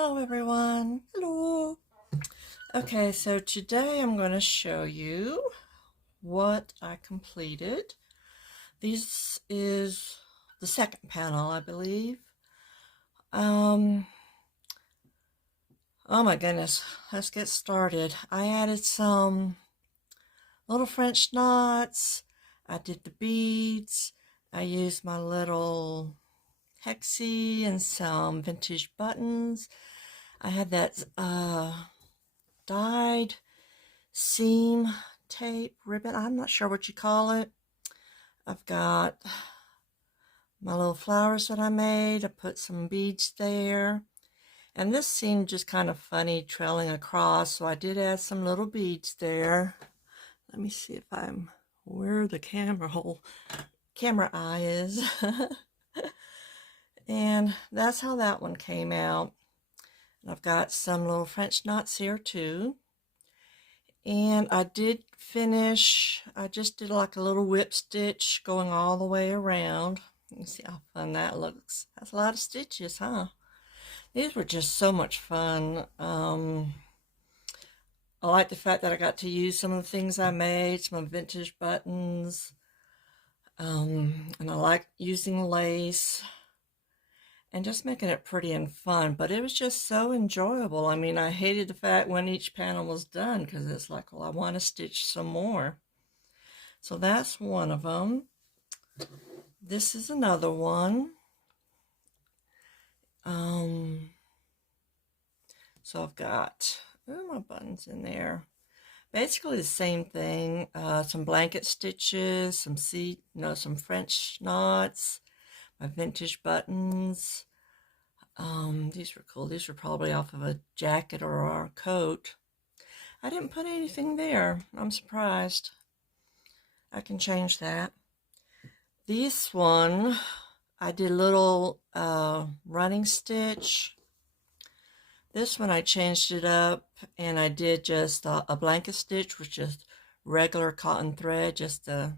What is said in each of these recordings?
Hello everyone. Hello. Okay, so today I'm going to show you what I completed. This is the second panel, I believe. Oh my goodness, let's get started. I added some little French knots. I did the beads. I used my little hexie and some vintage buttons. I had that dyed seam tape ribbon. I'm not sure what you call it. I've got my little flowers that I made. I put some beads there. And this seemed just kind of funny trailing across, so I did add some little beads there. Let me see if I'm where the camera eye is. And that's how that one came out. And I've got some little French knots here too. And I did finish, I just did like a little whip stitch going all the way around. You can see how fun that looks. That's a lot of stitches, huh? These were just so much fun. I like the fact that I got to use some of the things I made, some vintage buttons. And I like using lace and just making it pretty and fun, but it was just so enjoyable. I mean, I hated the fact when each panel was done because it's like, well, I want to stitch some more. So that's one of them. This is another one. So I've got my buttons in there. Basically the same thing. Some blanket stitches, some French knots, my vintage buttons. These were cool. These were probably off of a jacket or a coat. I didn't put anything there. I'm surprised. I can change that. This one, I did a little running stitch. This one I changed it up and I did just a blanket stitch with just regular cotton thread just to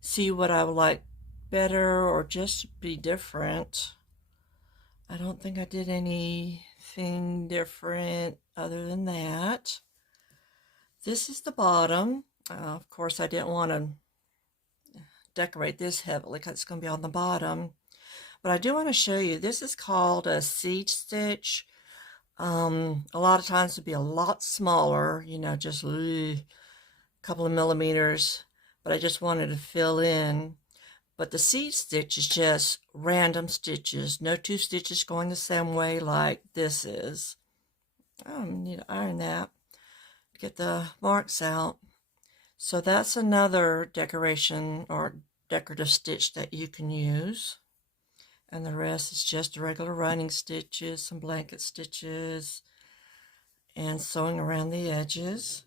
see what I would like better or just be different. I don't think I did anything different other than that. This is the bottom. Of course, I didn't want to decorate this heavily because it's going to be on the bottom. But I do want to show you, this is called a seed stitch. A lot of times it'd be a lot smaller, you know, just a couple of millimeters. But I just wanted to fill in. But the seed stitch is just random stitches. No two stitches going the same way like this is. I need to iron that to get the marks out. So that's another decoration or decorative stitch that you can use. And the rest is just regular running stitches, some blanket stitches, and sewing around the edges.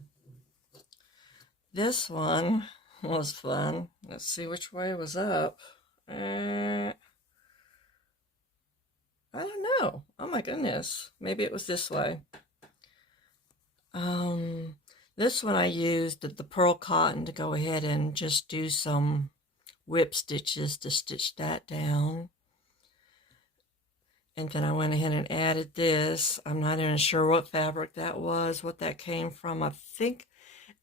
This one was fun. Let's see which way it was up. I don't know. Oh my goodness. Maybe it was this way. This one I used the pearl cotton to go ahead and just do some whip stitches to stitch that down. And then I went ahead and added this. I'm not even sure what fabric that was, what that came from. I think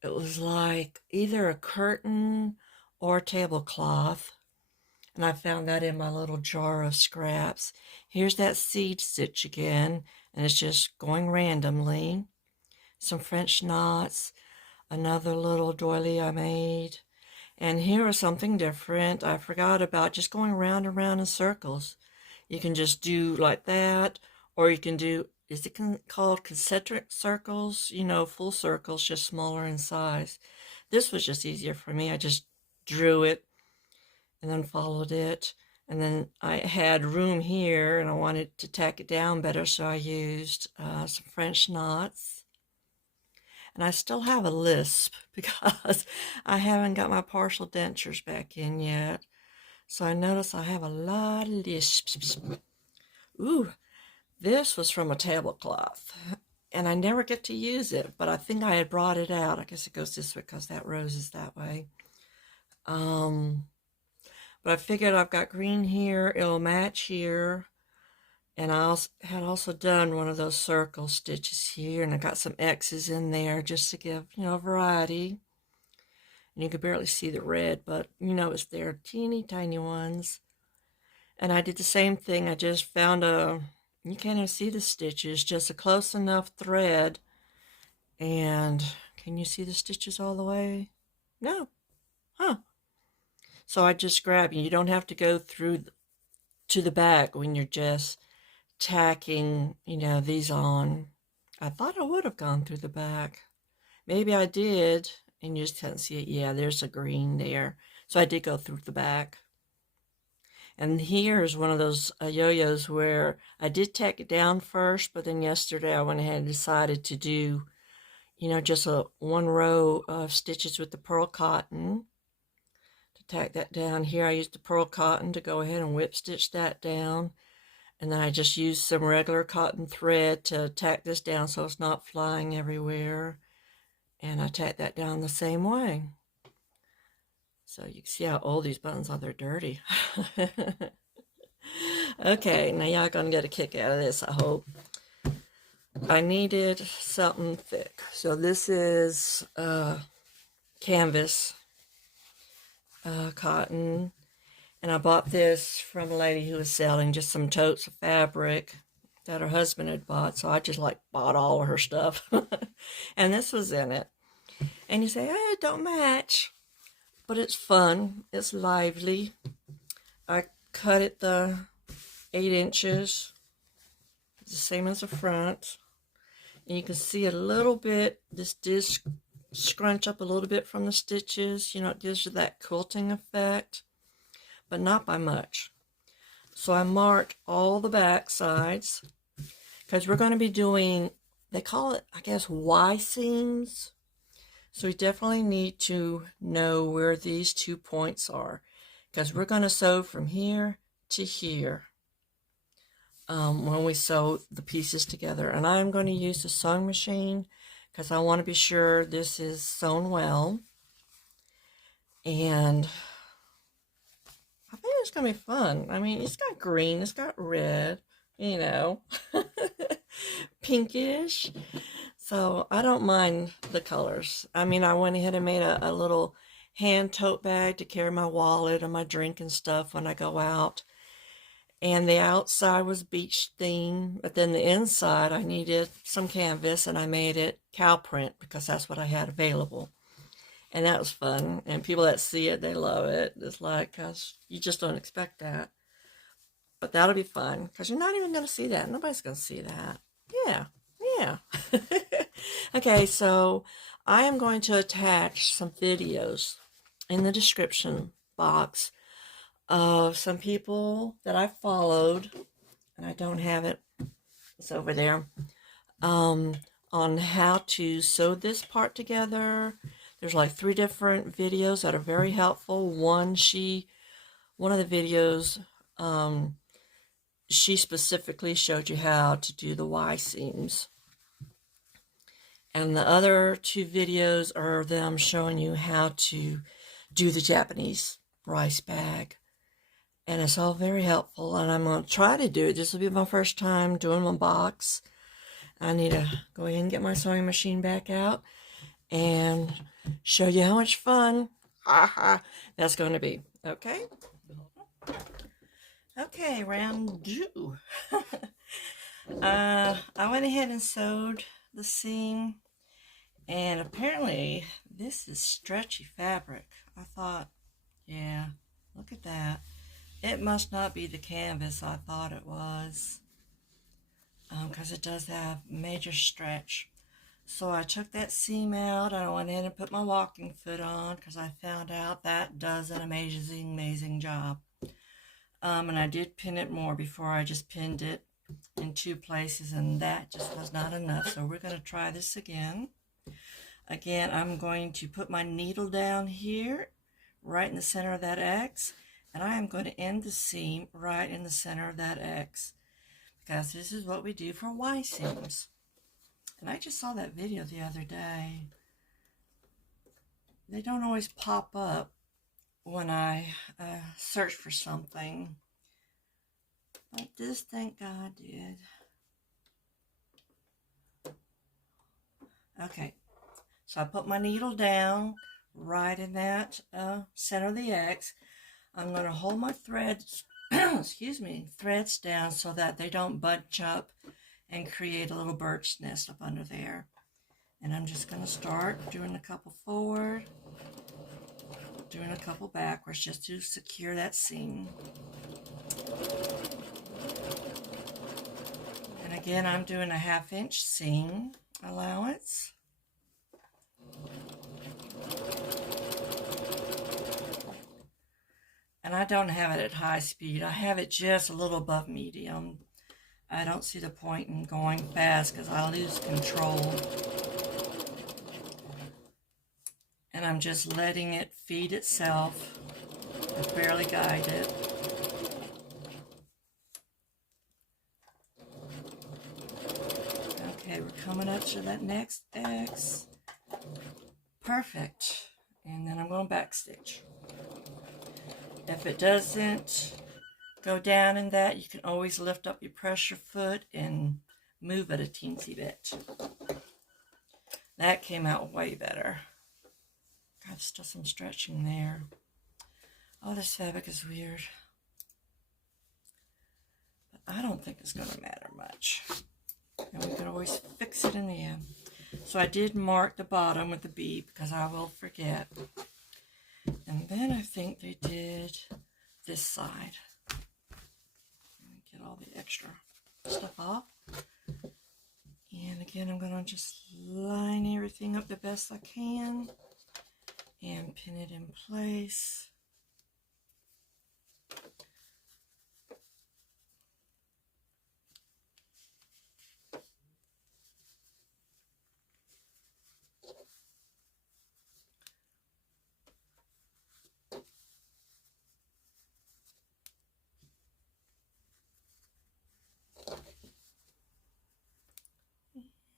it was like either a curtain or a tablecloth. And I found that in my little jar of scraps. Here's that seed stitch again, and it's just going randomly. Some French knots, another little doily I made. And here is something different. I forgot about just going round and round in circles. You can just do like that, or you can do, is it called concentric circles? You know, full circles, just smaller in size. This was just easier for me. I just drew it and then followed it. And then I had room here and I wanted to tack it down better, so I used some French knots. And I still have a lisp because I haven't got my partial dentures back in yet. So I notice I have a lot of lisps. Ooh, this was from a tablecloth. And I never get to use it, but I think I had brought it out. I guess it goes this way because that rose is that way. But I figured I've got green here. It'll match here. And I also had done one of those circle stitches here, and I got some X's in there just to give, variety. And you can barely see the red, but it's there, teeny tiny ones. And I did the same thing. I just found you can't even see the stitches, just a close enough thread. And can you see the stitches all the way? No. Huh. So I just grab, you don't have to go through to the back when you're just tacking, these on. I thought I would have gone through the back. Maybe I did, and you just can't see it. Yeah, there's a green there. So I did go through the back. And here's one of those yo-yos where I did tack it down first, but then yesterday I went ahead and decided to do, just one row of stitches with the pearl cotton to tack that down. Here I used the pearl cotton to go ahead and whip stitch that down. And then I just used some regular cotton thread to tack this down so it's not flying everywhere. And I tacked that down the same way. So you can see how old these buttons are. They're dirty. Okay, now y'all gonna get a kick out of this, I hope. I needed something thick. So this is canvas cotton. And I bought this from a lady who was selling just some totes of fabric that her husband had bought. So I just bought all of her stuff. And this was in it. And you say, hey, it don't match. But it's fun. It's lively. I cut it the 8 inches. It's the same as the front. And you can see a little bit, this disc scrunch up a little bit from the stitches. It gives you that quilting effect, but not by much. So I marked all the back sides because we're going to be doing, they call it, I guess, Y seams. So we definitely need to know where these 2 points are because we're going to sew from here to here when we sew the pieces together. And I'm going to use the sewing machine because I want to be sure this is sewn well. And I think it's going to be fun. I mean, it's got green, it's got red, pinkish. So I don't mind the colors. I mean, I went ahead and made a little hand tote bag to carry my wallet and my drink and stuff when I go out. And the outside was beach theme, but then the inside I needed some canvas and I made it cow print because that's what I had available. And that was fun. And people that see it, they love it. It's like, gosh, you just don't expect that. But that'll be fun because you're not even going to see that. Nobody's going to see that. Yeah. Okay, so I am going to attach some videos in the description box of some people that I followed, and I don't have it, it's over there, on how to sew this part together. There's like 3 different videos that are very helpful. One of the videos, she specifically showed you how to do the Y seams. And the other 2 videos are them showing you how to do the Japanese rice bag. And it's all very helpful. And I'm going to try to do it. This will be my first time doing my box. I need to go ahead and get my sewing machine back out and show you how much fun that's going to be. Okay? Okay, round 2. I went ahead and sewed the seam. And apparently, this is stretchy fabric. I thought, yeah, look at that. It must not be the canvas I thought it was, because it does have major stretch. So I took that seam out, and I went in and put my walking foot on, because I found out that does an amazing job. And I did pin it more before. I just pinned it in 2 places, and that just was not enough. So we're going to try this again. Again, I'm going to put my needle down here, right in the center of that X, and I am going to end the seam right in the center of that X, because this is what we do for Y seams. And I just saw that video the other day. They don't always pop up when I search for something. Like this, thank God did. Okay, so I put my needle down right in that center of the X. I'm going to hold my threads, excuse me, threads down so that they don't bunch up and create a little bird's nest up under there. And I'm just going to start doing a couple forward, doing a couple backwards just to secure that seam. And again, I'm doing a 1/2 inch seam allowance. And I don't have it at high speed. I have it just a little above medium. I don't see the point in going fast because I'll lose control. And I'm just letting it feed itself. I barely guide it. Okay, we're coming up to that next X. Perfect. And then I'm going to backstitch. If it doesn't go down in that, you can always lift up your pressure foot and move it a teensy bit. That came out way better. Got still some stretching there. Oh, this fabric is weird. But I don't think it's going to matter much. And we can always fix it in the end. So I did mark the bottom with the bead because I will forget. And then I think they did this side. Get all the extra stuff off. And again, I'm going to just line everything up the best I can and pin it in place.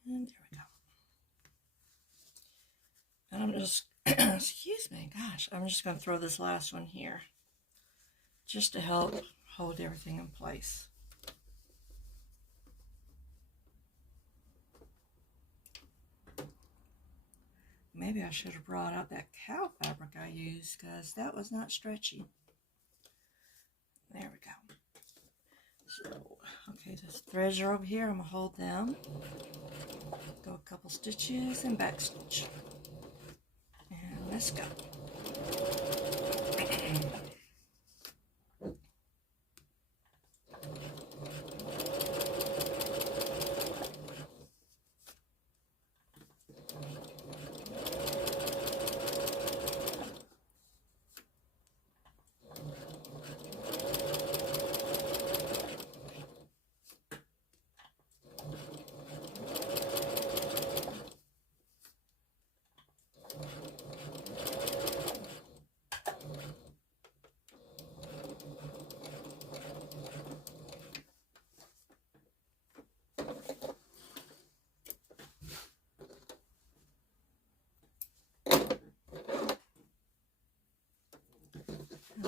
And there we go. And I'm just, excuse me, gosh, I'm just going to throw this last one here just to help hold everything in place. Maybe I should have brought out that cow fabric I used because that was not stretchy. There we go. So, okay, those threads are over here. I'm going to hold them. Go a couple stitches and back stitch. And let's go.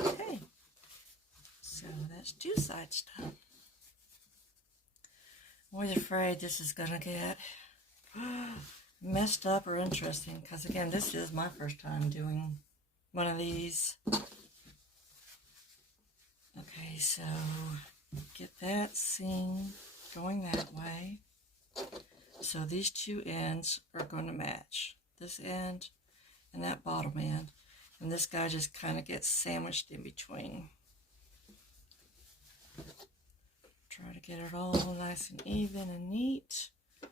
Okay, so that's two sides done. I'm always afraid this is going to get messed up or interesting because, again, this is my first time doing one of these. Okay, so get that seam going that way. So these two ends are going to match. This end and that bottom end. And this guy just kind of gets sandwiched in between. Try to get it all nice and even and neat. I'm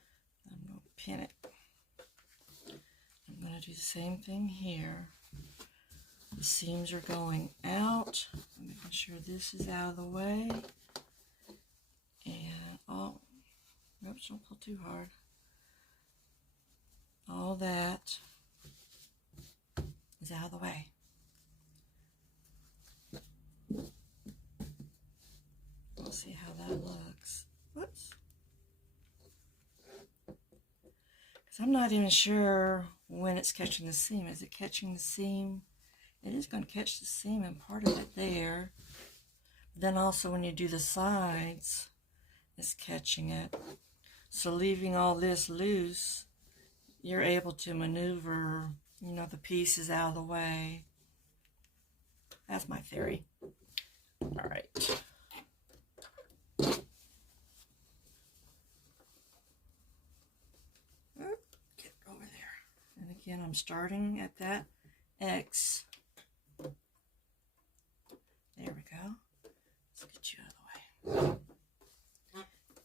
going to pin it. I'm going to do the same thing here. The seams are going out. I'm making sure this is out of the way. And all, oops, don't pull too hard. All that is out of the way. We'll see how that looks. Whoops. Because I'm not even sure when it's catching the seam. Is it catching the seam? It is going to catch the seam and part of it there. Then also when you do the sides, it's catching it. So leaving all this loose, you're able to maneuver, you know, the pieces out of the way. That's my theory. All right. Get over there. And again, I'm starting at that X. There we go. Let's get you out of the way.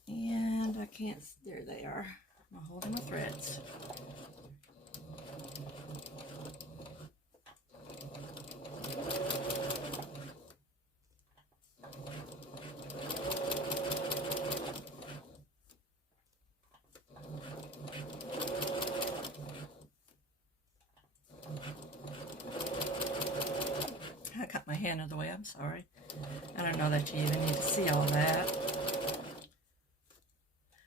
And I can't, there they are. I'm holding my threads. I got my hand out of the way, I'm sorry. I don't know that you even need to see all that.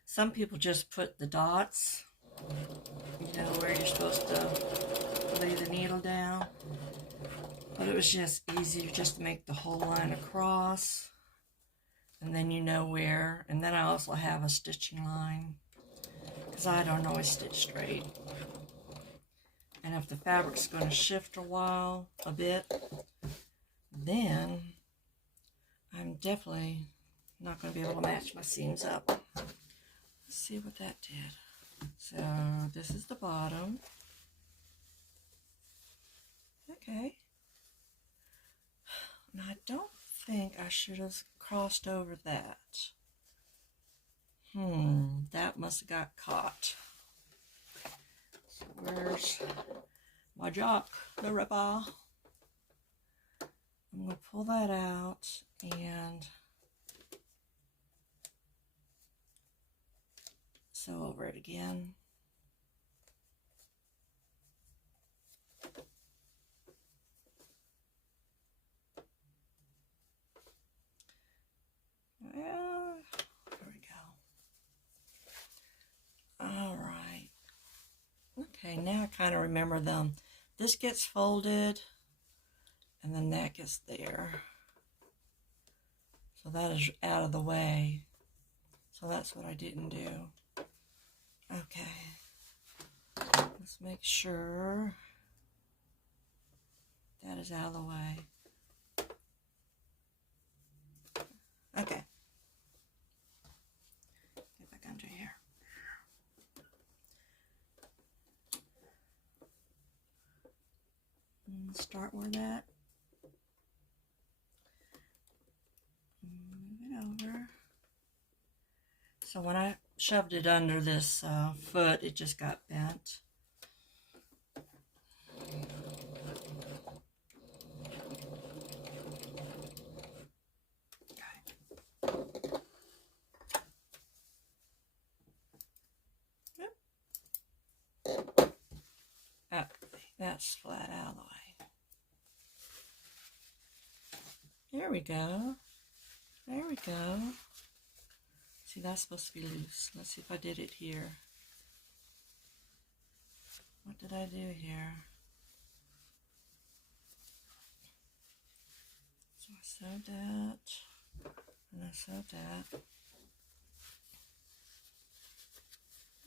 Some people just put the dots, you know, where you're supposed to lay the needle down. But it was just easier just to make the whole line across. And then you know where. And then I also have a stitching line, because I don't always stitch straight. And if the fabric's going to shift a bit, then I'm definitely not going to be able to match my seams up. Let's see what that did. So this is the bottom. Okay. Now I don't think I should have crossed over that. That must have got caught. So where's my jock, the ripper? I'm going to pull that out and sew over it again. Well, there we go. All right. Okay, now I kind of remember them. This gets folded, and then that gets there. So that is out of the way. So that's what I didn't do. Okay. Let's make sure that is out of the way. Okay. Get back under here. And start where that. Move it over. So when I shoved it under this foot, it just got bent. That's flat out of the way. There we go. There we go. See, that's supposed to be loose. Let's see if I did it here. What did I do here? So I sewed that, and I sewed that.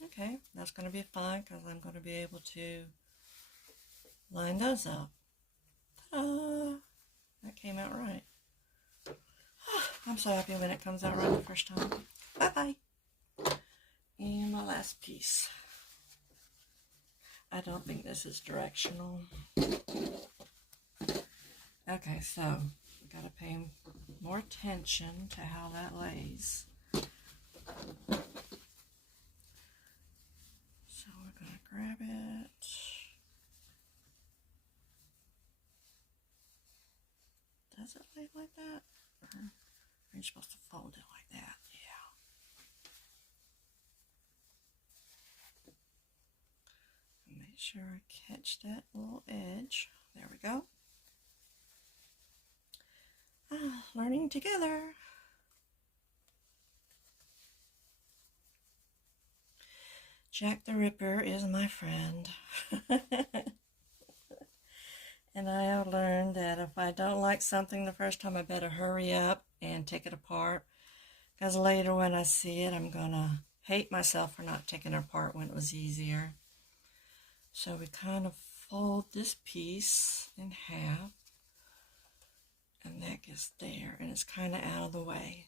Okay, that's going to be fine because I'm going to be able to line those up. Ta-da! That came out right. I'm so happy when it comes out right the first time. Bye-bye. And my last piece. I don't think this is directional. Okay, so got to pay more attention to how that lays. So we're going to grab it. Does it lay like that? Or are you supposed to fold it like that? Yeah. Make sure I catch that little edge. There we go. Learning together. Jack the Ripper is my friend. And I have learned that if I don't like something the first time, I better hurry up and take it apart, because later when I see it, I'm going to hate myself for not taking it apart when it was easier. So we kind of fold this piece in half, and that gets there, and it's kind of out of the way.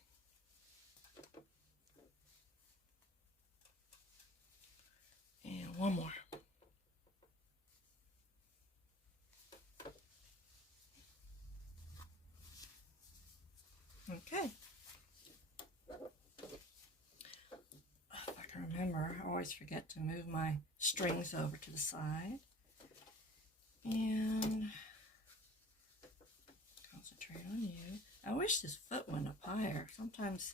And one more. Okay. If I can remember, I always forget to move my strings over to the side. And concentrate on you. I wish this foot went up higher. Sometimes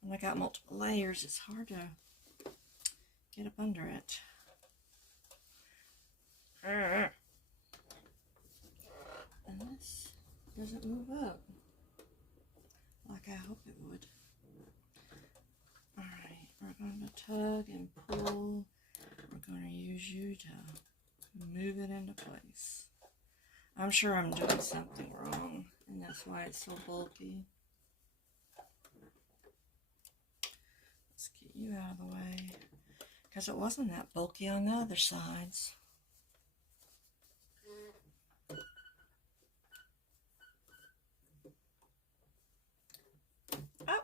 when I got multiple layers, it's hard to get up under it. And this doesn't move up like I hope it would. Alright, we're going to tug and pull. We're going to use you to move it into place. I'm sure I'm doing something wrong, and that's why it's so bulky. Let's get you out of the way, because it wasn't that bulky on the other sides. Oh!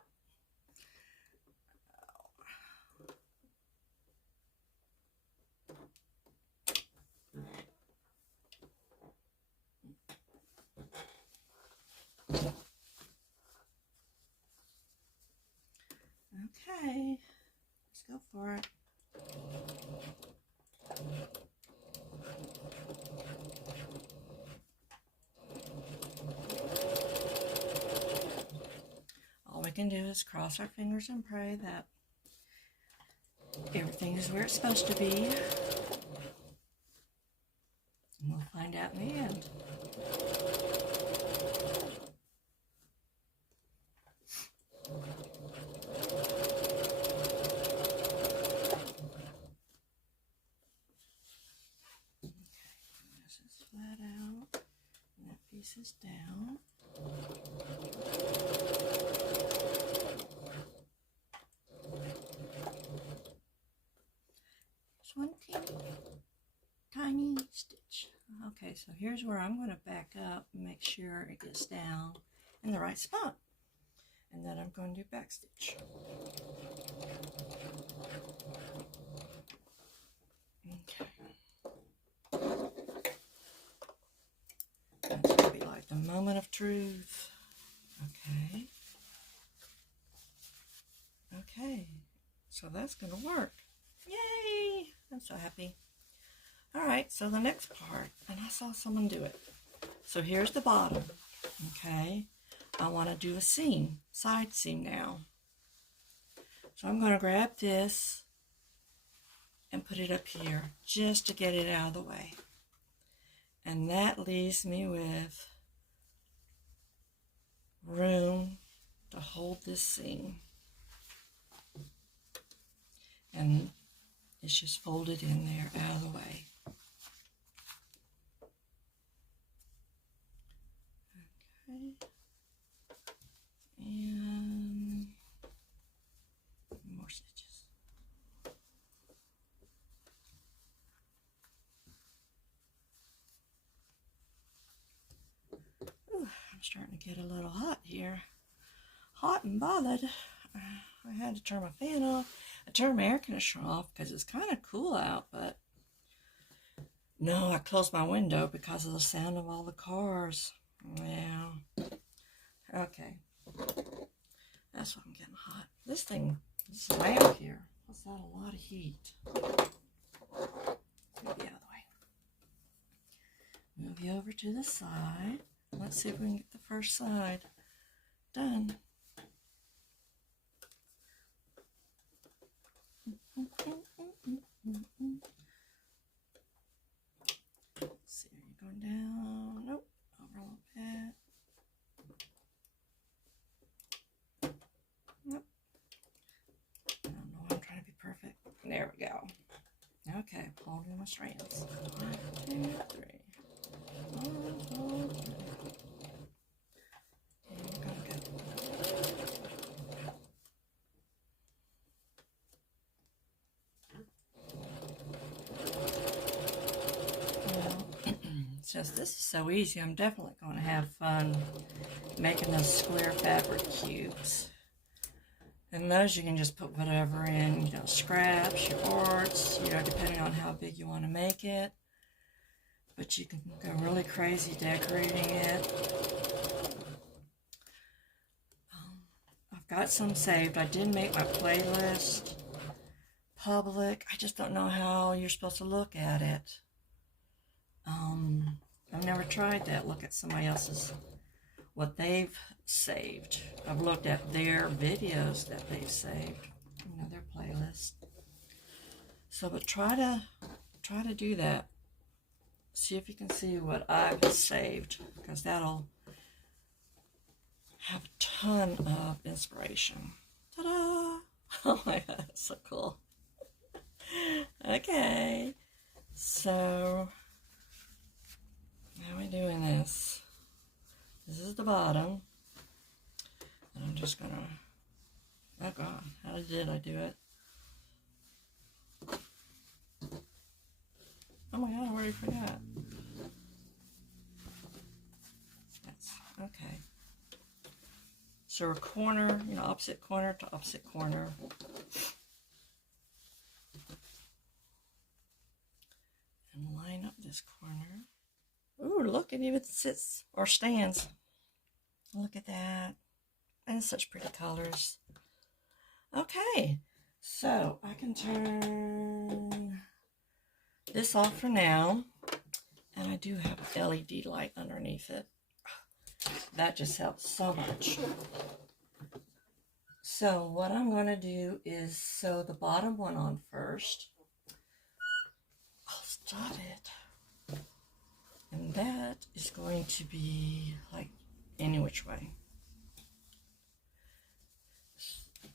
Okay, let's go for it. All we can do is cross our fingers and pray that everything is where it's supposed to be. And we'll find out in the end. Flat out, and that piece is down. Just one tiny stitch. Okay, so here's where I'm going to back up and make sure it gets down in the right spot. And then I'm going to do back stitch. Okay. That's going to be like the moment of truth. Okay. Okay. So that's going to work. Yay! I'm so happy. Alright, so the next part, and I saw someone do it. So here's the bottom. Okay. I want to do a seam, side seam now. So I'm going to grab this and put it up here just to get it out of the way. And that leaves me with room to hold this seam. And it's just folded in there out of the way. Okay. And more stitches. Ooh, I'm starting to get a little hot here. Hot and bothered. I had to turn my fan off. I turned my air conditioner off because it's kind of cool out, but no, I closed my window because of the sound of all the cars. Yeah. Okay. That's why I'm getting hot. This thing, this lamp here, puts out a lot of heat. Let's get out of the way. Move you over to the side. Let's see if we can get the first side done. Let's see, are you going down? Nope, over a little bit. Nope. I don't know, I'm trying to be perfect. There we go. Okay, holding my strands. 1, 2, 3. 1, 2, 3. And we're gonna go. Since this is so easy, I'm definitely going to have fun making those square fabric cubes. And those you can just put whatever in, you know, scraps, your arts, you know, depending on how big you want to make it. But you can go really crazy decorating it. I've got some saved. I did make my playlist public. I just don't know how you're supposed to look at it. I've never tried that. Look at somebody else's, what they've saved. I've looked at their videos that they've saved, you know, their playlist. So, but try to do that. See if you can see what I've saved, because that'll have a ton of inspiration. Ta-da! Oh my god, that's so cool. Okay, so how are we doing this? This is the bottom. And I'm just gonna, oh god, how did I do it? Oh my god, I already forgot. That's okay. So a corner, you know, opposite corner to opposite corner. And line up this corner. Ooh, look, it even sits or stands. Look at that. And such pretty colors. Okay, so I can turn this off for now. And I do have an LED light underneath it. That just helps so much. So what I'm going to do is sew the bottom one on first. I'll start it. And that is going to be like any which way.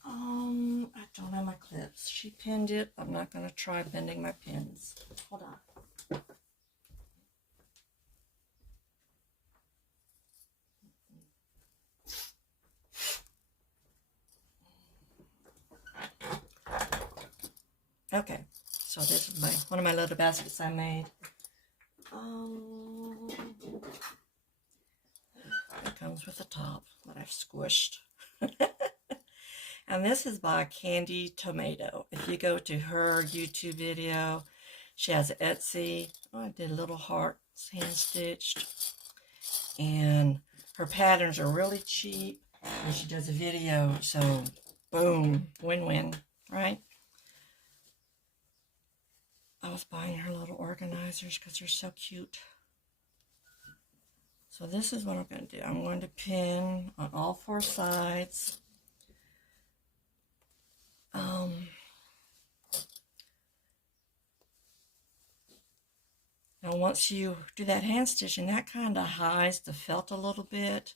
I don't have my clips. She pinned it. I'm not going to try bending my pins. Hold on. Okay, so this is one of my little baskets I made. It comes with a top that I've squished. And this is by Candy Tomato. If you go to her YouTube video, she has an Etsy. Oh, I did little hearts hand stitched. And her patterns are really cheap. And she does a video, so boom, win-win, right? I was buying her little organizers because they're so cute. So this is what I'm going to do. I'm going to pin on all four sides. Now once you do that hand stitching, that kind of hides the felt a little bit.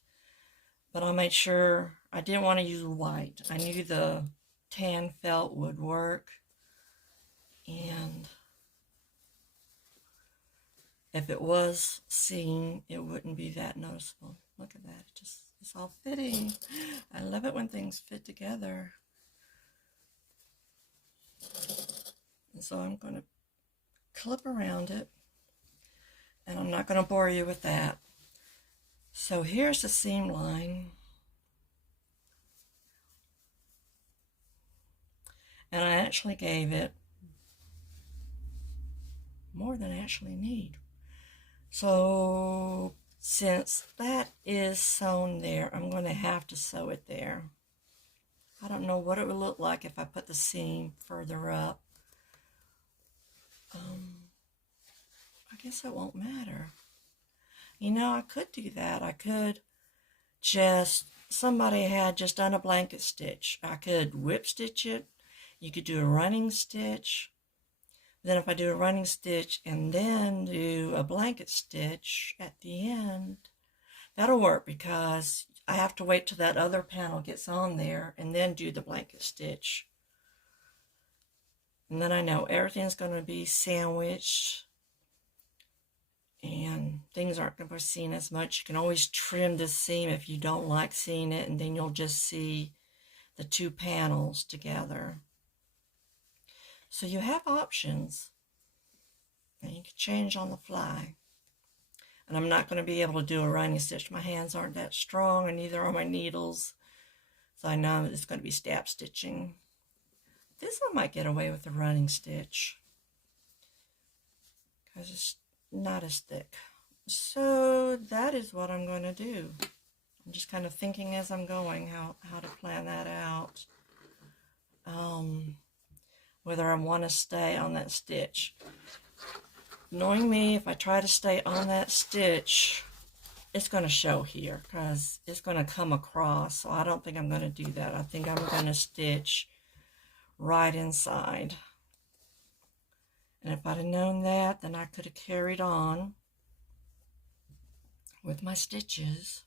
But I made sure I didn't want to use white. I knew the tan felt would work. And if it was seen, it wouldn't be that noticeable. Look at that. It's all fitting. I love it when things fit together. And so I'm going to clip around it. And I'm not going to bore you with that. So here's the seam line. And I actually gave it more than I actually need. So since that is sewn there, I'm going to have to sew it there. I don't know what it would look like if I put the seam further up. I guess it won't matter. You know, I could do that. I could somebody had just done a blanket stitch. I could whip stitch it. You could do a running stitch. Then if I do a running stitch and then do a blanket stitch at the end, that'll work because I have to wait till that other panel gets on there and then do the blanket stitch. And then I know everything's going to be sandwiched and things aren't going to be seen as much. You can always trim the seam if you don't like seeing it, and then you'll just see the two panels together. So you have options, and you can change on the fly. And I'm not going to be able to do a running stitch. My hands aren't that strong, and neither are my needles. So I know it's going to be stab stitching. This one might get away with a running stitch because it's not as thick. So that is what I'm going to do. I'm just kind of thinking as I'm going how to plan that out. Whether I want to stay on that stitch. Knowing me, if I try to stay on that stitch, it's going to show here because it's going to come across. So I don't think I'm going to do that. I think I'm going to stitch right inside. And if I'd have known that, then I could have carried on with my stitches.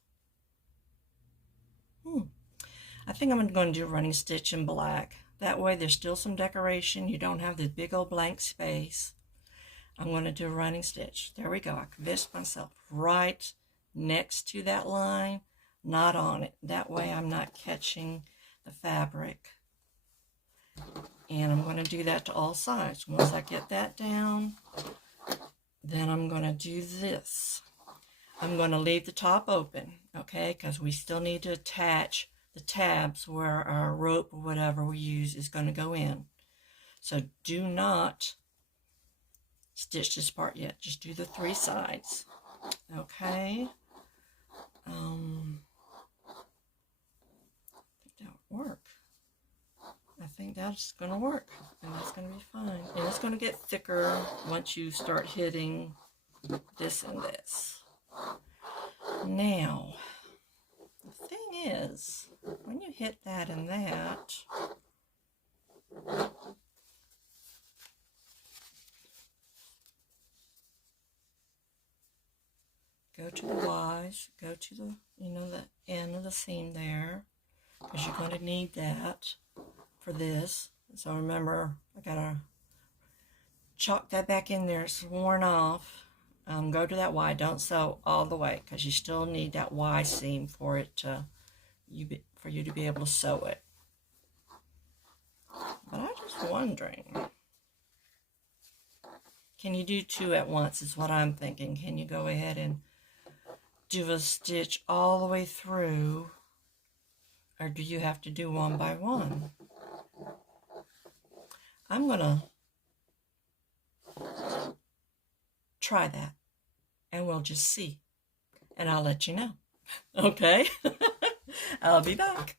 I think I'm going to do a running stitch in black. That way there's still some decoration. You don't have this big old blank space. I'm going to do a running stitch. There we go. I convinced myself right next to that line, not on it. That way I'm not catching the fabric. And I'm going to do that to all sides. Once I get that down, then I'm going to do this. I'm going to leave the top open, okay, because we still need to attach the tabs where our rope or whatever we use is going to go in. So do not stitch this part yet. Just do the 3 sides, okay? I think that would work. I think that's going to work, and that's going to be fine. And it's going to get thicker once you start hitting this and this. Now, the thing is, when you hit that and that, go to the Y's, go to the, the end of the seam there, because you're going to need that for this. So remember, I got to chalk that back in there. It's worn off. Go to that Y. Don't sew all the way, because you still need that Y seam for it to, for you to be able to sew it. But I'm just wondering, can you do 2 at once is what I'm thinking. Can you go ahead and do a stitch all the way through, or do you have to do 1 by 1? I'm gonna try that, and we'll just see, and I'll let you know. Okay? I'll be back.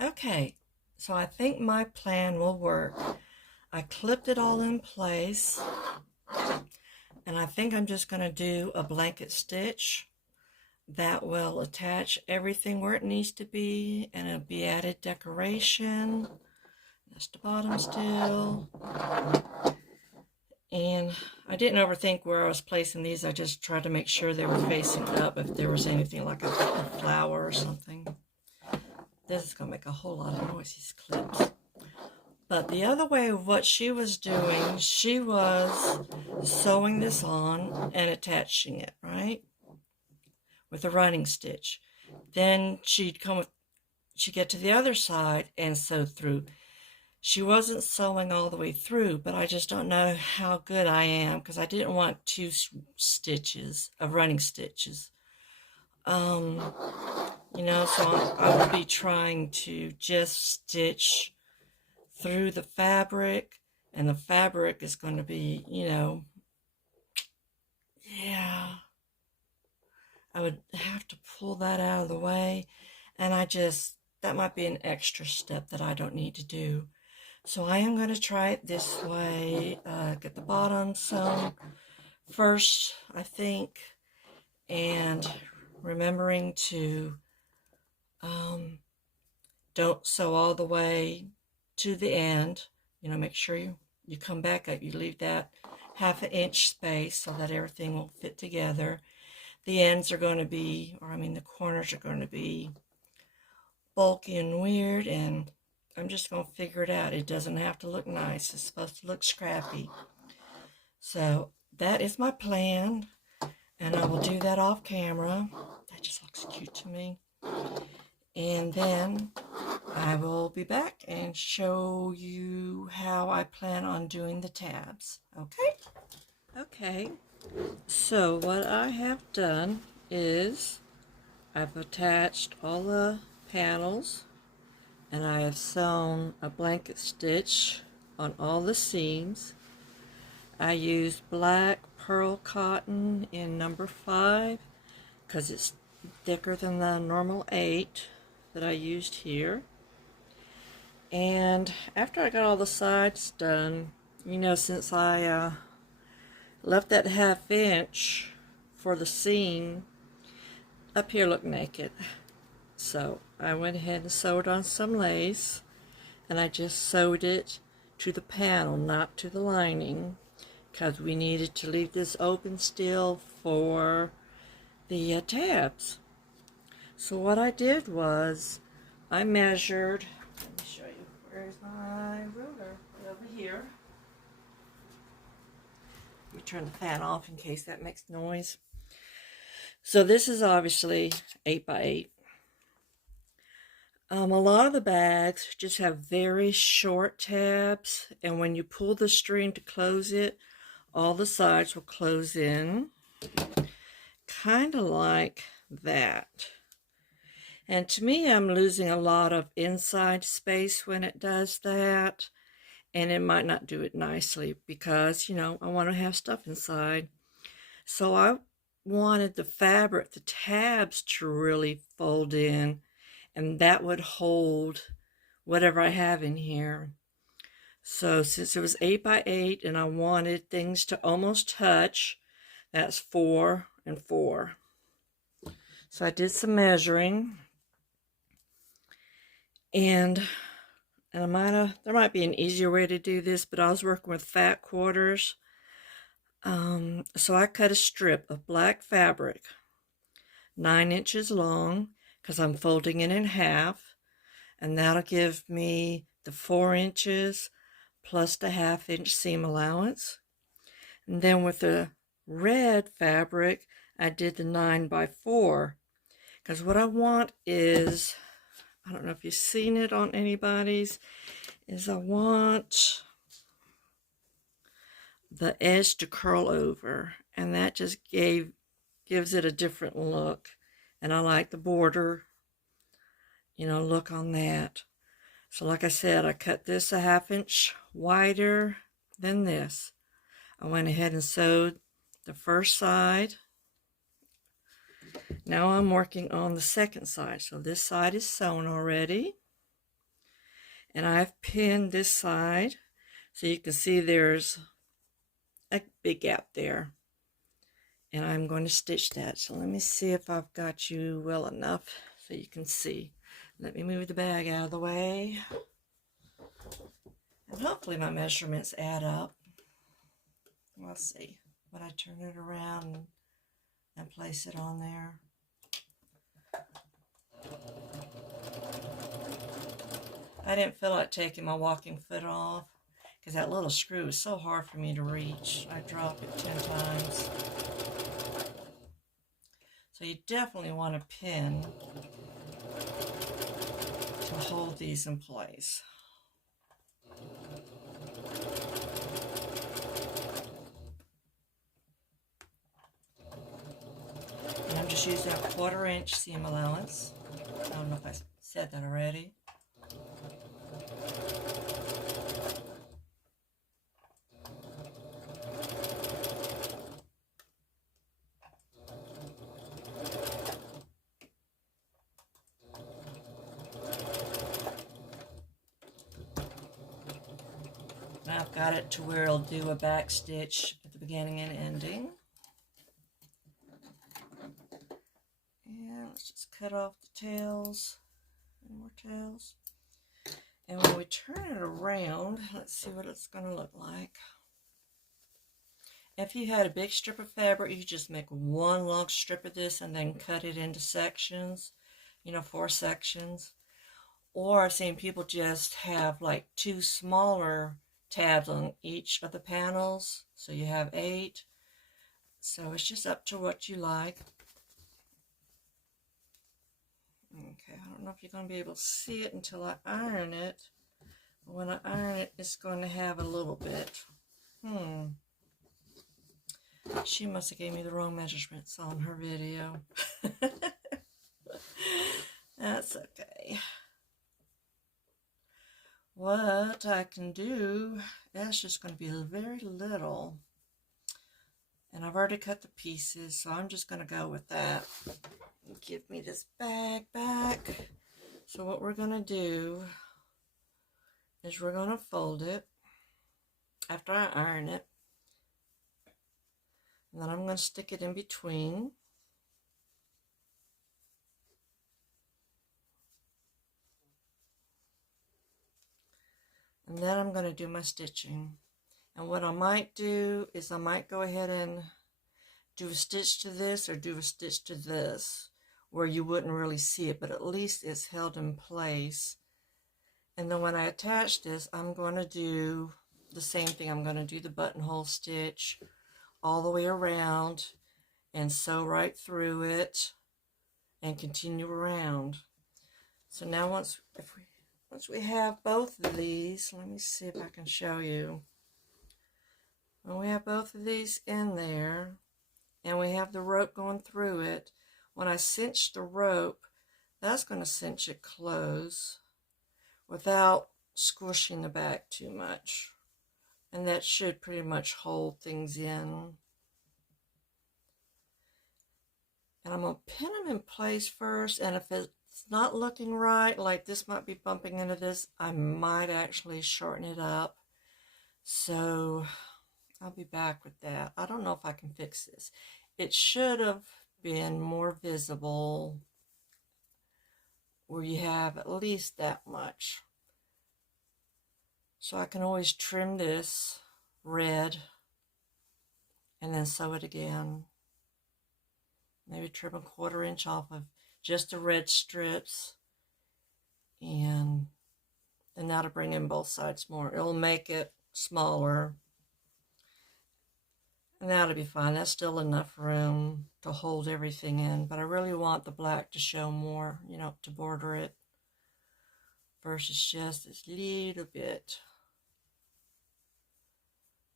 Okay, so I think my plan will work. I clipped it all in place, and I think I'm just going to do a blanket stitch that will attach everything where it needs to be, and it'll be added decoration. That's the bottom still. And I didn't overthink where I was placing these. I just tried to make sure they were facing up if there was anything like a flower or something. This is going to make a whole lot of noise, these clips. But the other way of what she was doing, she was sewing this on and attaching it, right? With a running stitch. Then she'd get to the other side and sew through. She wasn't sewing all the way through, but I just don't know how good I am, because I didn't want 2 stitches of running stitches. So I will be trying to just stitch through the fabric, and the fabric is going to be, I would have to pull that out of the way, and that might be an extra step that I don't need to do. So I am going to try it this way, get the bottom sewn first, I think, and remembering to don't sew all the way to the end. Make sure you come back up, you leave that 1/2 inch space so that everything will fit together. The ends are going to be, the corners are going to be bulky and weird, and I'm just going to figure it out. It doesn't have to look nice. It's supposed to look scrappy. So that is my plan, and I will do that off camera. That just looks cute to me. And then I will be back and show you how I plan on doing the tabs. Okay? Okay, so what I have done is I've attached all the panels and I have sewn a blanket stitch on all the seams. I used black pearl cotton in number 5 because it's thicker than the normal 8 that I used here. And after I got all the sides done, you know, since I left that 1/2 inch for the seam, up here looked naked. So I went ahead and sewed on some lace, and I just sewed it to the panel, not to the lining, because we needed to leave this open still for the tabs. So what I did was I measured, let me show you, where's my ruler? Right over here. Let me turn the fan off in case that makes noise. So this is obviously 8 by 8. A lot of the bags just have very short tabs, and when you pull the string to close it, all the sides will close in, kind of like that. And to me, I'm losing a lot of inside space when it does that, and it might not do it nicely because, you know, I want to have stuff inside. So I wanted the fabric, the tabs, to really fold in, and that would hold whatever I have in here. So since it was 8 by 8 and I wanted things to almost touch, that's 4 and 4. So I did some measuring, and there might be an easier way to do this, but I was working with fat quarters. So I cut a strip of black fabric 9 inches long because I'm folding it in half, and that'll give me the 4 inches plus the 1/2 inch seam allowance. And then with the red fabric, I did the 9 by 4 because what I want is, I don't know if you've seen it on anybody's, is I want the edge to curl over, and that just gives it a different look. And I like the border, you know, look on that. So like I said, I cut this a 1/2 inch wider than this. I went ahead and sewed the first side. Now I'm working on the second side. So this side is sewn already, and I've pinned this side, so you can see there's a big gap there, and I'm going to stitch that. So let me see if I've got you well enough so you can see. Let me move the bag out of the way, and hopefully my measurements add up. We'll see when I turn it around and place it on there. I didn't feel like taking my walking foot off because that little screw is so hard for me to reach. I drop it 10 times. So you definitely want a pin to hold these in place. And I'm just using a 1/4 inch seam allowance. I don't know if I said that already. I've got it to where I'll do a back stitch at the beginning and ending. And let's just cut off the tails. Any more tails? And when we turn it around, let's see what it's going to look like. If you had a big strip of fabric, you just make one long strip of this and then cut it into sections, you know, 4 sections. Or I've seen people just have like 2 smaller tabs on each of the panels, so you have 8. So it's just up to what you like. Okay, I don't know if you're going to be able to see it until I iron it. But when I iron it, it's going to have a little bit. She must have gave me the wrong measurements on her video. That's okay. What I can do, that's just going to be very little. And I've already cut the pieces, so I'm just going to go with that. Give me this bag back. So what we're going to do is we're going to fold it after I iron it. And then I'm going to stick it in between. And then I'm going to do my stitching. And what I might do is I might go ahead and do a stitch to this or do a stitch to this where you wouldn't really see it, but at least it's held in place. And then when I attach this, I'm going to do the same thing. I'm going to do the buttonhole stitch all the way around and sew right through it and continue around. So now once we have both of these, let me see if I can show you. When we have both of these in there and we have the rope going through it, when I cinch the rope, that's going to cinch it close without squishing the back too much. And that should pretty much hold things in. And I'm going to pin them in place first, and if it's not looking right, like this might be bumping into this, I might actually shorten it up. So I'll be back with that. I don't know if I can fix this. It should have been more visible where you have at least that much. So I can always trim this red and then sew it again. Maybe trim a 1/4 inch off of just the red strips, and that'll bring in both sides more. It'll make it smaller, and that'll be fine. That's still enough room to hold everything in, but I really want the black to show more, you know, to border it versus just this little bit.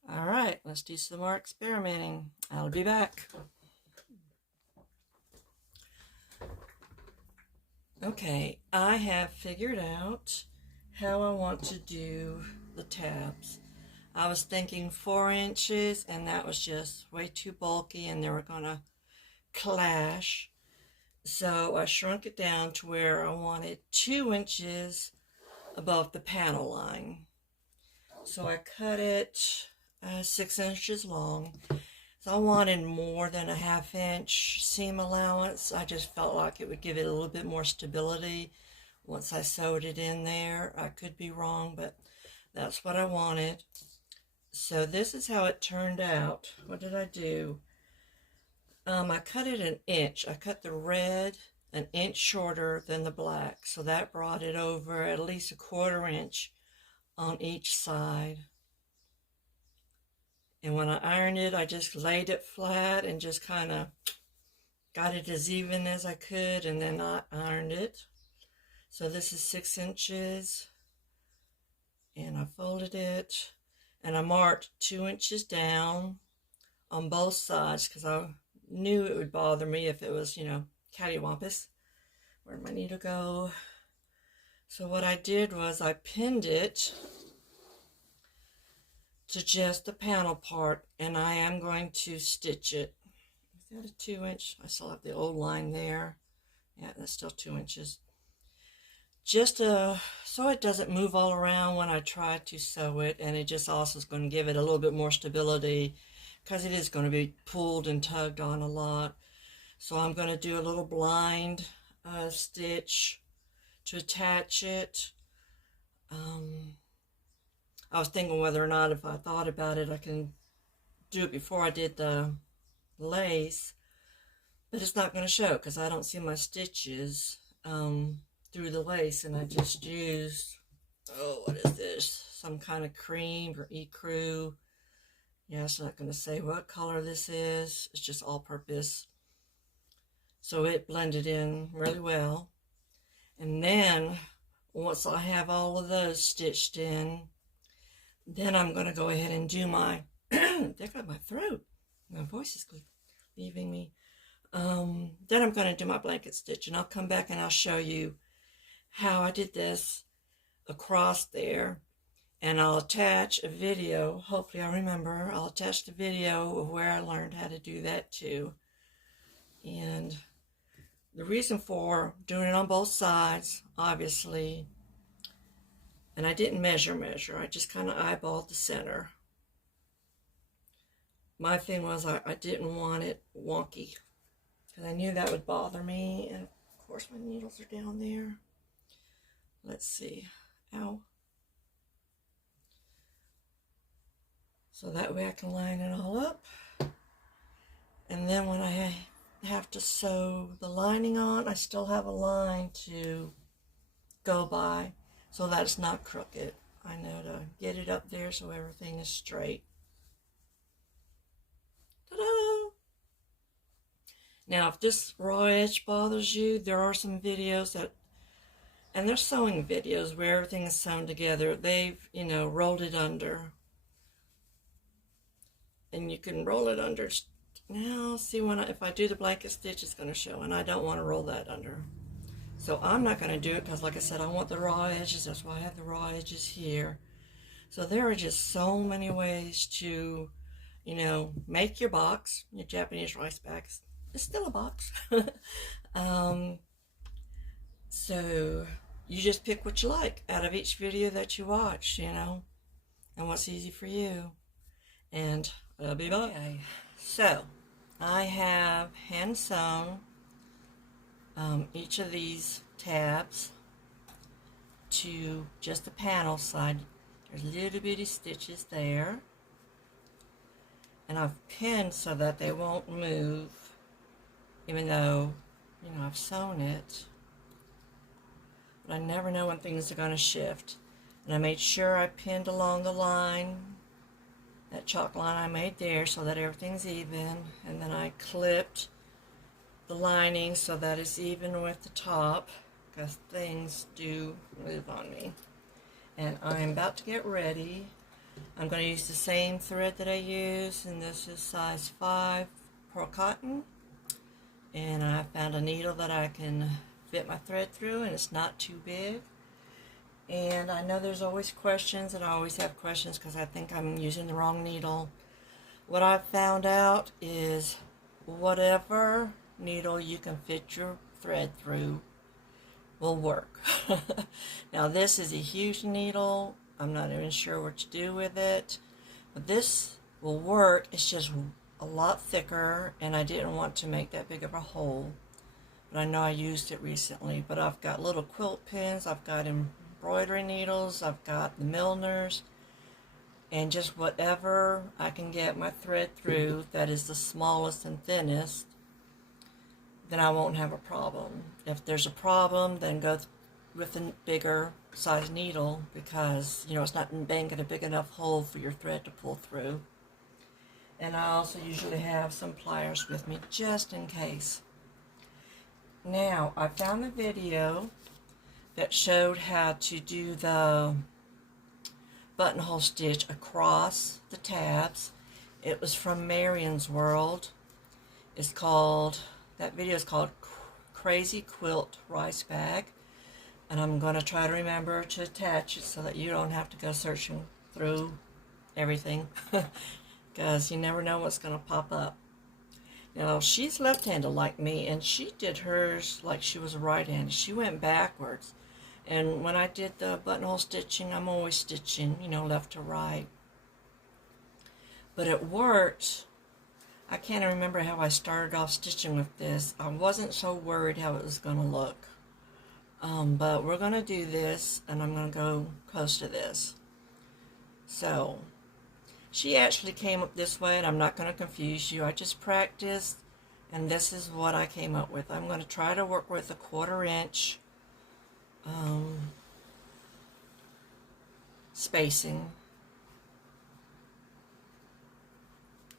All right, let's do some more experimenting. I'll be back. Okay, I have figured out how I want to do the tabs. I was thinking 4 inches, and that was just way too bulky and they were going to clash. So I shrunk it down to where I wanted 2 inches above the panel line. So I cut it 6 inches long. So I wanted more than a 1/2 inch seam allowance. I just felt like it would give it a little bit more stability once I sewed it in there. I could be wrong, but that's what I wanted. So this is how it turned out. What did I do? I cut it 1 inch. I cut the red 1 inch shorter than the black. So that brought it over at least a 1/4 inch on each side. And when I ironed it, I just laid it flat and just kind of got it as even as I could, and then I ironed it. So this is 6 inches, and I folded it, and I marked 2 inches down on both sides because I knew it would bother me if it was, you know, cattywampus. Where'd my needle go? So what I did was I pinned it to just the panel part, and I am going to stitch it. Is that a 2 inch? I still have the old line there. Yeah, that's still 2 inches. Just so it doesn't move all around when I try to sew it, and it just also is going to give it a little bit more stability because it is going to be pulled and tugged on a lot. So I'm going to do a little blind stitch to attach it. I was thinking whether or not, if I thought about it, I can do it before I did the lace, but it's not going to show because I don't see my stitches through the lace, and I just used, oh, what is this? Some kind of cream or ecru. Yeah, it's not going to say what color this is. It's just all-purpose. So it blended in really well. And then once I have all of those stitched in, then I'm going to go ahead and do my, there got my throat. My voice is leaving me. Then I'm going to do my blanket stitch, and I'll come back and I'll show you how I did this across there. And I'll attach a video. Hopefully I'll remember. I'll attach the video of where I learned how to do that too. And the reason for doing it on both sides, obviously, and I didn't measure. I just kind of eyeballed the center. My thing was I didn't want it wonky because I knew that would bother me. And of course my needles are down there. Let's see. Ow. So that way I can line it all up. And then when I have to sew the lining on, I still have a line to go by so that it's not crooked. I know to get it up there so everything is straight. Ta-da! Now, if this raw edge bothers you, there are some videos that, and they're sewing videos where everything is sewn together. They've, rolled it under. And you can roll it under. Now, see, if I do the blanket stitch, it's going to show, and I don't want to roll that under. So I'm not going to do it because, like I said, I want the raw edges. That's why I have the raw edges here. So there are just so many ways to, make your box. Your Japanese rice bags. It's still a box. So you just pick what you like out of each video that you watch, and what's easy for you. And I'll be back. Okay. So I have hand sewn each of these tabs to just the panel side. There's little bitty stitches there, and I've pinned so that they won't move even though I've sewn it, but I never know when things are going to shift. And I made sure I pinned along the line, that chalk line I made there, so that everything's even, and then I clipped the lining so that it's even with the top, because things do move on me. And I'm about to get ready. I'm going to use the same thread that I use, and this is size 5 pearl cotton, and I found a needle that I can fit my thread through, and it's not too big. And I know there's always questions, and I always have questions because I think I'm using the wrong needle. What I've found out is whatever needle you can fit your thread through will work. Now this is a huge needle. I'm not even sure what to do with it, but this will work. It's just a lot thicker, and I didn't want to make that big of a hole, but I know I used it recently. But I've got little quilt pins, I've got embroidery needles, I've got the Milners, and just whatever I can get my thread through that is the smallest and thinnest, then I won't have a problem. If there's a problem, then go with a bigger size needle, because it's not making a big enough hole for your thread to pull through. And I also usually have some pliers with me just in case. Now, I found the video that showed how to do the buttonhole stitch across the tabs. It was from Marion's World. That video is called Crazy Quilt Rice Bag. And I'm going to try to remember to attach it so that you don't have to go searching through everything. Because you never know what's going to pop up. Now, she's left-handed like me, and she did hers like she was right-handed. She went backwards. And when I did the buttonhole stitching, I'm always stitching, left to right. But it worked. I can't remember how I started off stitching with this. I wasn't so worried how it was going to look. But we're going to do this, and I'm going to go close to this. So she actually came up this way, and I'm not going to confuse you. I just practiced, and this is what I came up with. I'm going to try to work with a 1/4 inch spacing.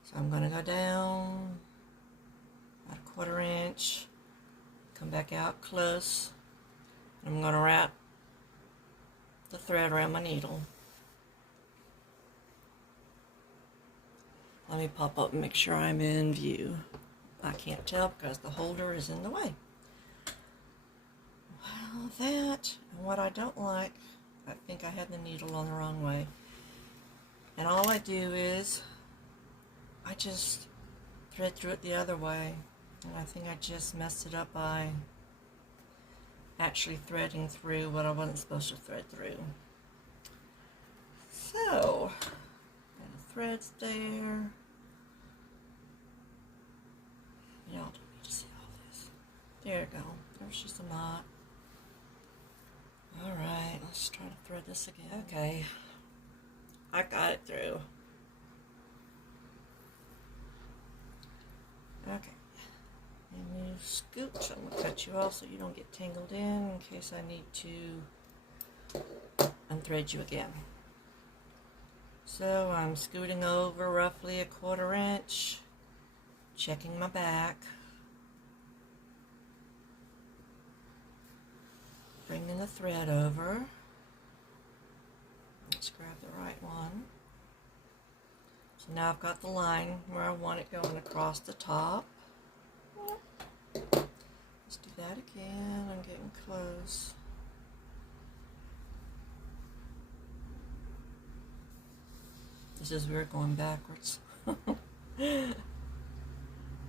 So I'm going to go down about a 1/4 inch, come back out close, and I'm going to wrap the thread around my needle. Let me pop up and make sure I'm in view. I can't tell because the holder is in the way. Well, that, and what I don't like, I think I had the needle on the wrong way. And all I do is, I just thread through it the other way. And I think I just messed it up by actually threading through what I wasn't supposed to thread through. So, and the thread's there. Y'all don't need to see all this. There you go. There's just a knot. Alright, let's try to thread this again. Okay. I got it through. Okay. And you scoot. I'm going to cut you off so you don't get tangled in case I need to unthread you again. So I'm scooting over roughly a 1/4 inch, checking my back, bringing the thread over. Let's grab the right one. So now I've got the line where I want it going across the top. Let's do that again. I'm getting close. This is weird going backwards.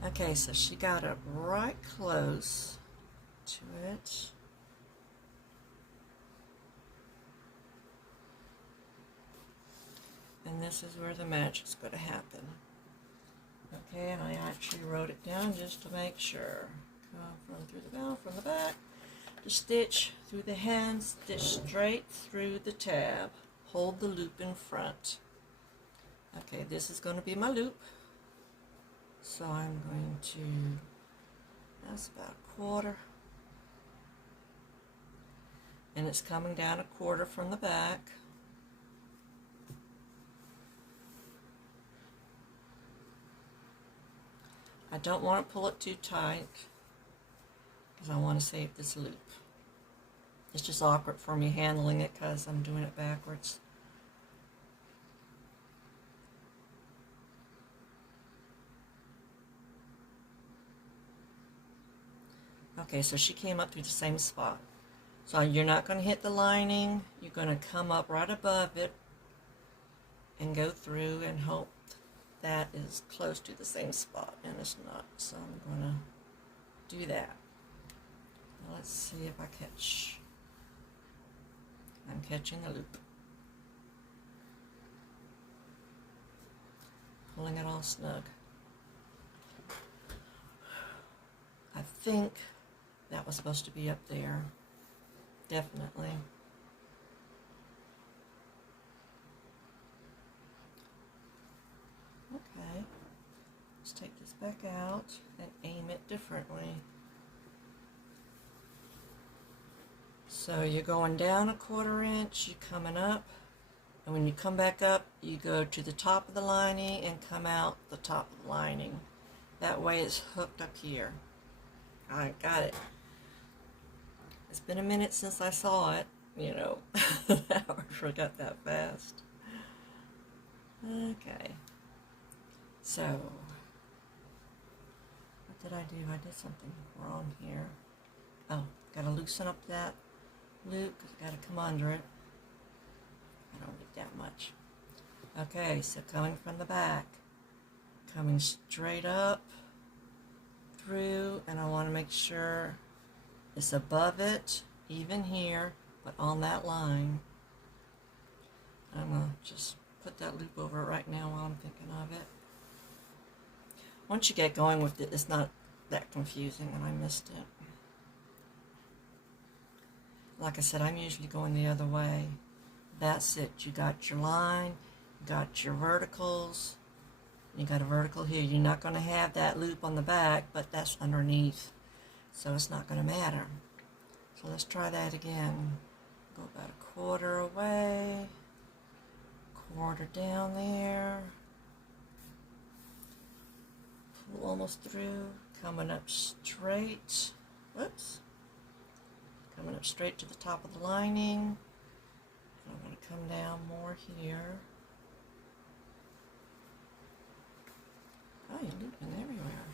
Okay, so she got it right close to it. And this is where the magic's going to happen. Okay, and I actually wrote it down just to make sure. Come from through the bow, from the back, to stitch through the hand, stitch straight through the tab. Hold the loop in front. Okay, this is going to be my loop. So I'm going to, that's about 1/4. And it's coming down 1/4 from the back. I don't want to pull it too tight because I want to save this loop. It's just awkward for me handling it because I'm doing it backwards. Okay, so she came up through the same spot. So you're not going to hit the lining. You're going to come up right above it and go through and hope that is close to the same spot, and it's not. So I'm going to do that. Now let's see if I catch. I'm catching the loop. Pulling it all snug. I think that was supposed to be up there. Definitely. Okay. Let's take this back out and aim it differently. So you're going down 1/4 inch, you're coming up, and when you come back up, you go to the top of the lining and come out the top of the lining. That way it's hooked up here. I got it. It's been a minute since I saw it, you know. I forgot that fast. Okay. So, what did I do? I did something wrong here. Oh, gotta loosen up that loop because I gotta come under it. I don't need that much. Okay, so coming from the back, coming straight up through, and I want to make sure it's above it, even here, but on that line. I'm going to just put that loop over it right now while I'm thinking of it. Once you get going with it, it's not that confusing, and I missed it. Like I said, I'm usually going the other way. That's it. You got your line, you got your verticals, you got a vertical here. You're not going to have that loop on the back, but that's underneath, so it's not going to matter. So let's try that again. Go about 1/4 away, 1/4 down there, pull almost through, coming up straight, whoops, coming up straight to the top of the lining. I'm going to come down more here. Oh, you're looping everywhere.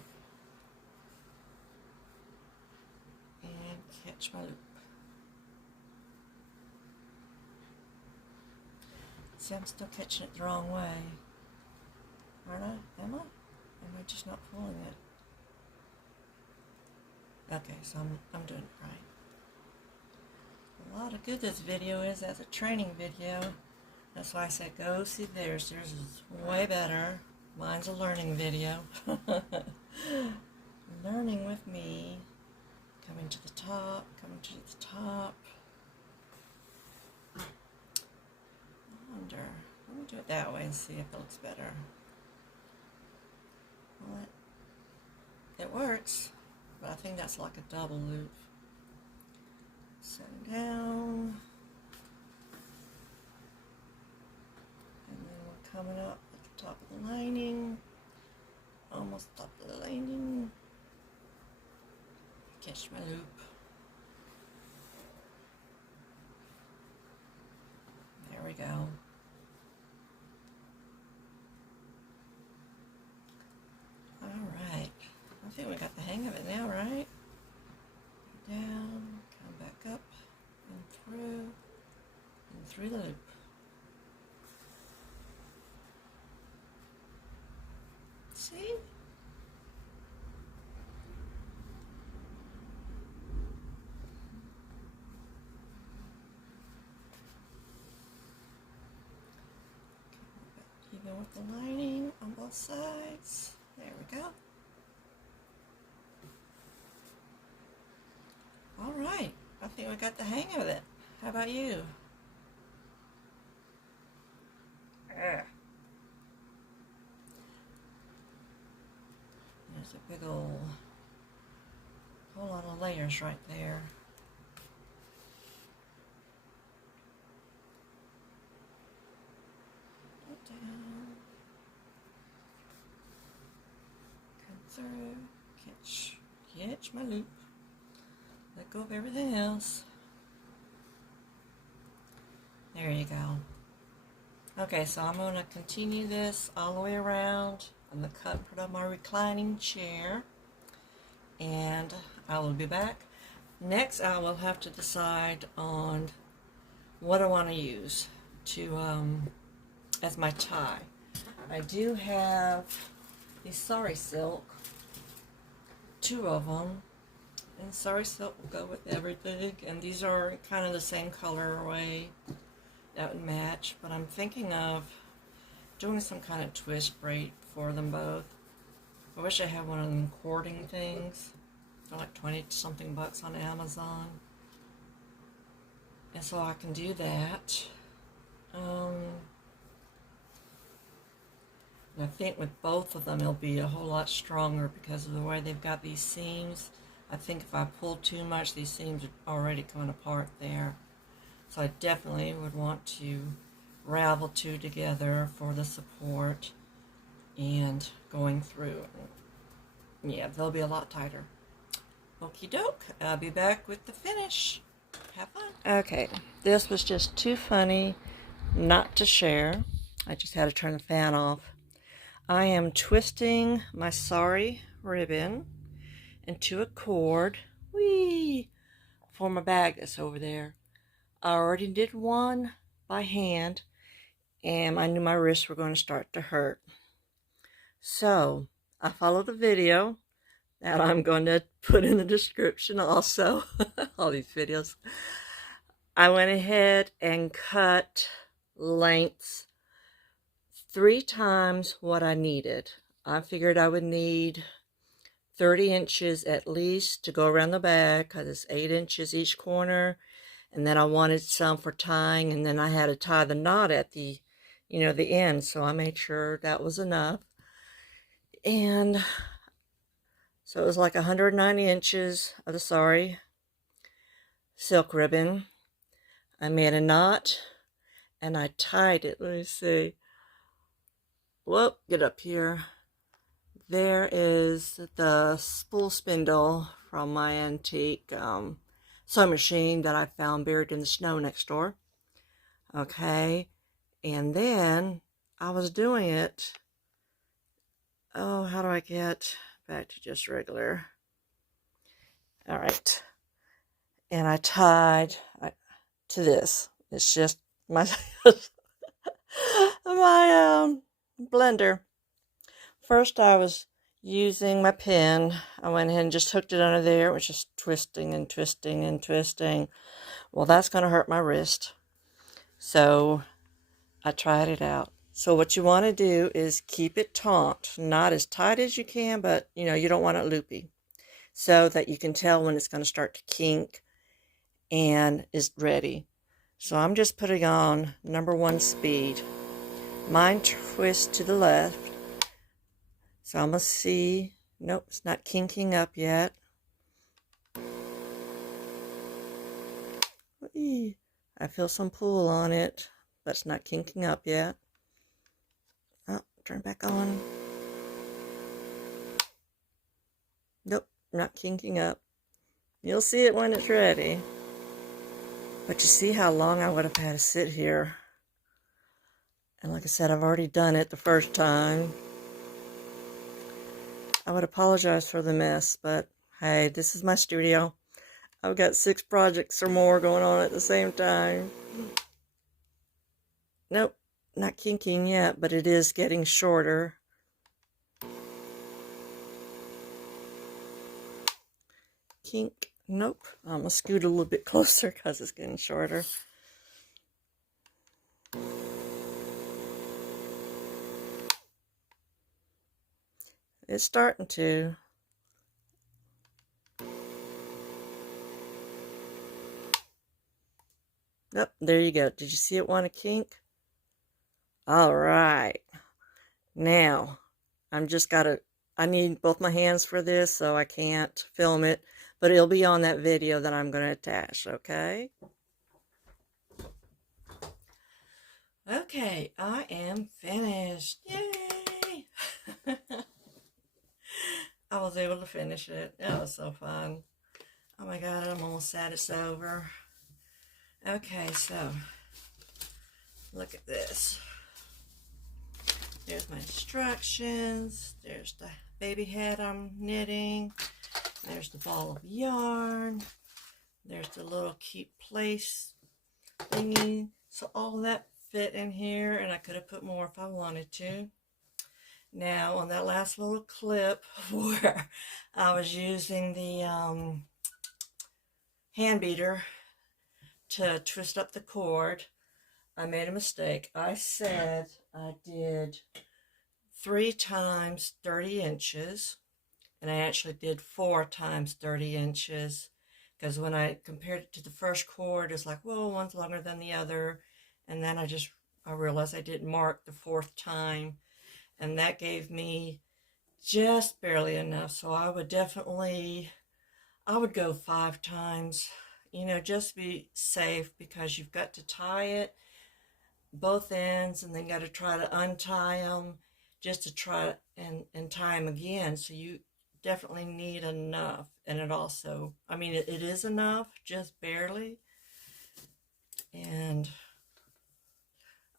And catch my loop. See, I'm still catching it the wrong way. Aren't I? Am I? Am I just not pulling it? Okay, so I'm doing it right. A lot of good this video is as a training video. That's why I said go see theirs. Theirs is way better. Mine's a learning video. Learning with me. Coming to the top, coming to the top. I wonder. Let me do it that way and see if it looks better. Well, it works, but I think that's like a double loop. Setting down. And then we're coming up at the top of the lining. Almost top of the lining. Catch my loop. There we go. Alright. I think we got the hang of it now, right? Down, come back up, and through the loop. See? Even with the lining on both sides. There we go. All right, I think we got the hang of it. How about you? There's a big old, whole lot of layers right there. Down, come through, catch my loop. Let go of everything else. There you go. Okay, so I'm going to continue this all the way around on the comfort of my reclining chair. And I will be back. Next, I will have to decide on what I want to use to as my tie. I do have these sari silk, 2 of them. And sari silk will go with everything, and these are kind of the same colorway that would match, but I'm thinking of doing some kind of twist braid for them both. I wish I had one of them cording things. They're like 20 something bucks on Amazon, and so I can do that. And I think with both of them it'll be a whole lot stronger because of the way they've got these seams. I think if I pull too much, these seams are already coming apart there. So I definitely would want to ravel 2 together for the support and going through. Yeah, they'll be a lot tighter. Okie doke, I'll be back with the finish. Have fun. Okay, this was just too funny not to share. I just had to turn the fan off. I am twisting my sari ribbon into a cord, for my bag that's over there. I already did one by hand, and I knew my wrists were going to start to hurt. So I followed the video that I'm going to put in the description also. All these videos. I went ahead and cut lengths 3 times what I needed. I figured I would need 30 inches at least to go around the bag because it's 8 inches each corner, and then I wanted some for tying, and then I had to tie the knot at the the end, so I made sure that was enough. And so it was like 190 inches of the sari silk ribbon. I made a knot and I tied it. Let me see. Whoop, get up here. There is the spool spindle from my antique sewing machine that I found buried in the snow next door. Okay, and then I was doing it Oh, how do I get back to just regular? All right. And I tied to this. It's just my my blender. First I was using my pin. I went ahead and just hooked it under there. It was just twisting and twisting and twisting. Well, that's going to hurt my wrist. So I tried it out. So what you want to do is keep it taut, not as tight as you can, but you don't want it loopy, so that you can tell when it's going to start to kink and is ready. So I'm just putting on number 1 speed. Mine twists to the left. So I'm going to see, nope, it's not kinking up yet. I feel some pull on it, but it's not kinking up yet. Oh, turn it back on. Nope, not kinking up. You'll see it when it's ready. But you see how long I would have had to sit here. And like I said, I've already done it the first time. I would apologize for the mess, but hey, this is my studio. I've got 6 projects or more going on at the same time. Nope, not kinking yet, but it is getting shorter. Kink, nope. I'm going to scoot a little bit closer because it's getting shorter. It's starting to. Yep, there you go. Did you see it want to kink? All right. Now, I need both my hands for this, so I can't film it, but it'll be on that video that I'm going to attach, okay? Okay, I am finished. Yay! I was able to finish it. It was so fun. Oh my God, I'm almost sad it's over. Okay, so look at this. There's my instructions. There's the baby head I'm knitting. There's the ball of yarn. There's the little keep place thingy. So all of that fit in here, and I could have put more if I wanted to. Now on that last little clip where I was using the hand beater to twist up the cord, I made a mistake. I said I did 3 times 30 inches, and I actually did 4 times 30 inches, because when I compared it to the first cord, it's like, whoa, one's longer than the other, and then I realized I didn't mark the 4th time, and that gave me just barely enough. So I would go 5 times, just to be safe, because you've got to tie it both ends and then got to try to untie them just to try and tie them again. So you definitely need enough. And it also, it is enough, just barely. And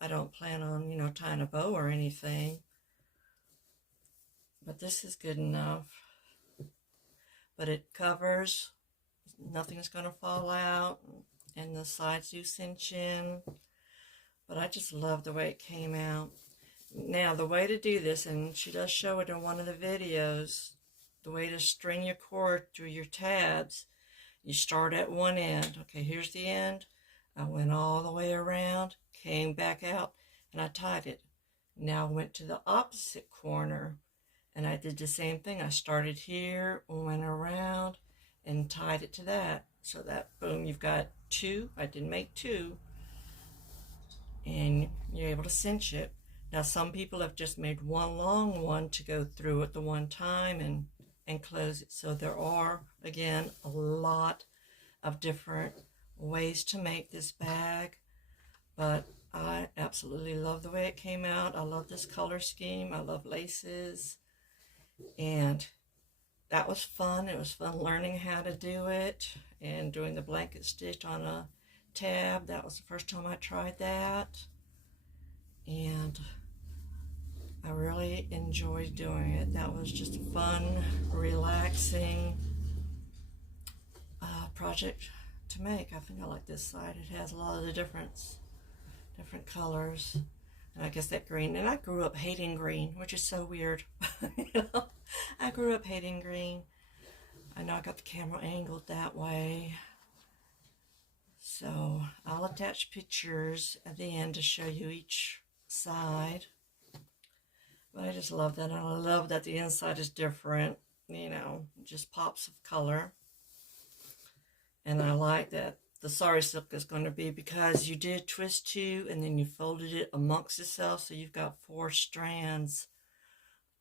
I don't plan on, tying a bow or anything. But this is good enough. But it covers, nothing's going to fall out, and the sides do cinch in. But I just love the way it came out. Now, the way to do this, and she does show it in one of the videos, the way to string your cord through your tabs, you start at one end. Okay, here's the end. I went all the way around, came back out, and I tied it. Now I went to the opposite corner, and I did the same thing. I started here, went around, and tied it to that. So that, boom, you've got 2. I did make 2. And you're able to cinch it. Now some people have just made one long one to go through at the one time and close it. So there are, again, a lot of different ways to make this bag, but I absolutely love the way it came out. I love this color scheme. I love laces, and that was fun. It was fun learning how to do it and doing the blanket stitch on a tab. That was the first time I tried that, and I really enjoyed doing it. That was just a fun, relaxing project to make. I think I like this side. It has a lot of the different colors. And I guess that green. And I grew up hating green, which is so weird. You know, I grew up hating green. I know I got the camera angled that way. So I'll attach pictures at the end to show you each side. But I just love that. And I love that the inside is different. You know, just pops of color. And I like that the sari silk is going to be, because you did twist two and then you folded it amongst itself. So you've got 4 strands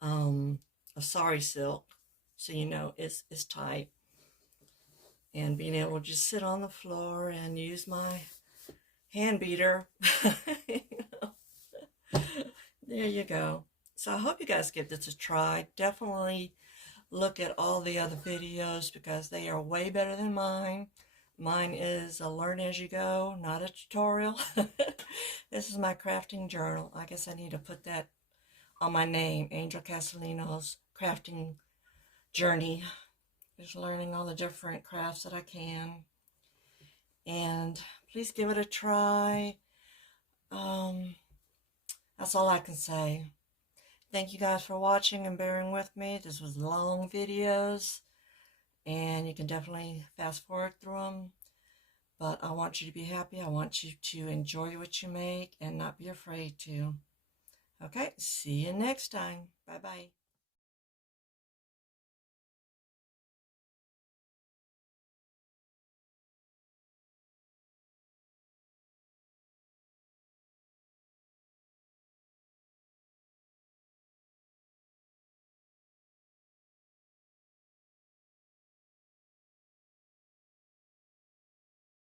of sari silk. So you know it's tight. And being able to just sit on the floor and use my hand beater. You know. There you go. So I hope you guys give this a try. Definitely look at all the other videos because they are way better than mine. Mine is a learn as you go, not a tutorial. This is my crafting journal. I guess I need to put that on my name, Angel Castellino's crafting journey. Just learning all the different crafts that I can. And please give it a try. That's all I can say. Thank you guys for watching and bearing with me. This was long videos, and you can definitely fast forward through them. But I want you to be happy. I want you to enjoy what you make and not be afraid to. Okay, see you next time. Bye-bye.